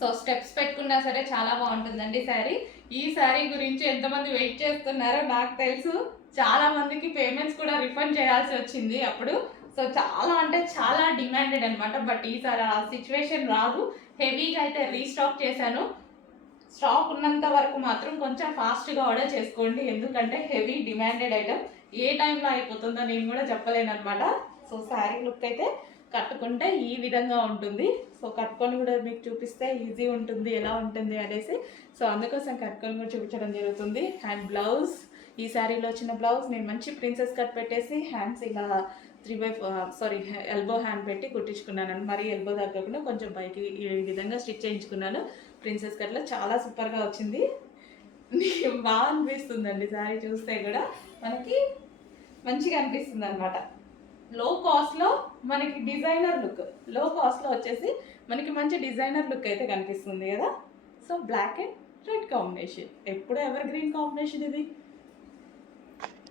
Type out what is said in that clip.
So steps పెట్టుకున్నా సరే చాలా బాగుంటుందండి శారీ. ఈ శారీ గురించి ఎంతమంది వెయిట్ చేస్తున్నారో నాకు తెలుసు. చాలా మందికి పేమెంట్స్ కూడా రిఫండ్ చేయాల్సి వచ్చింది అప్పుడు. సో చాలా అంటే చాలా డిమాండెడ్ అనమాట. బట్ ఈసారి ఆ సిచ్యువేషన్ రాదు. హెవీగా అయితే రీస్టాక్ చేశాను. స్టాక్ ఉన్నంత వరకు మాత్రం కొంచెం ఫాస్ట్గా ఆర్డర్ చేసుకోండి, ఎందుకంటే హెవీ డిమాండెడ్ ఐటమ్. ఏ టైంలో అయిపోతుందో నేను కూడా చెప్పలేను అనమాట. సో శారీ లుక్ అయితే కట్టుకుంటే ఈ విధంగా ఉంటుంది. సో కట్టుకొని కూడా మీకు చూపిస్తే ఈజీ ఉంటుంది ఎలా ఉంటుంది అనేసి. సో అందుకోసం కట్టుకొని కూడా చూపించడం జరుగుతుంది. అండ్ బ్లౌజ్, ఈ శారీలో వచ్చిన బ్లౌజ్ నేను మంచి ప్రిన్సెస్ కట్ పెట్టేసి హ్యాండ్స్ ఇలా 3/4 ఎల్బో హ్యాండ్ పెట్టి కుట్టించుకున్నాను. మరి ఎల్బో తగ్గకుండా కొంచెం పైకి ఈ విధంగా స్టిచ్ చేయించుకున్నాను. ప్రిన్సెస్ కట్లో చాలా సూపర్గా వచ్చింది. బాగా అనిపిస్తుందండి శారీ చూస్తే కూడా మనకి మంచిగా అనిపిస్తుంది అనమాట. లో కాస్ట్లో మనకి డిజైనర్ లుక్, లో కాస్ట్లో వచ్చేసి మనకి మంచి డిజైనర్ లుక్ అయితే కనిపిస్తుంది కదా. So black and red combination, ఎప్పుడు ఎవర్ గ్రీన్ కాంబినేషన్ ఇది.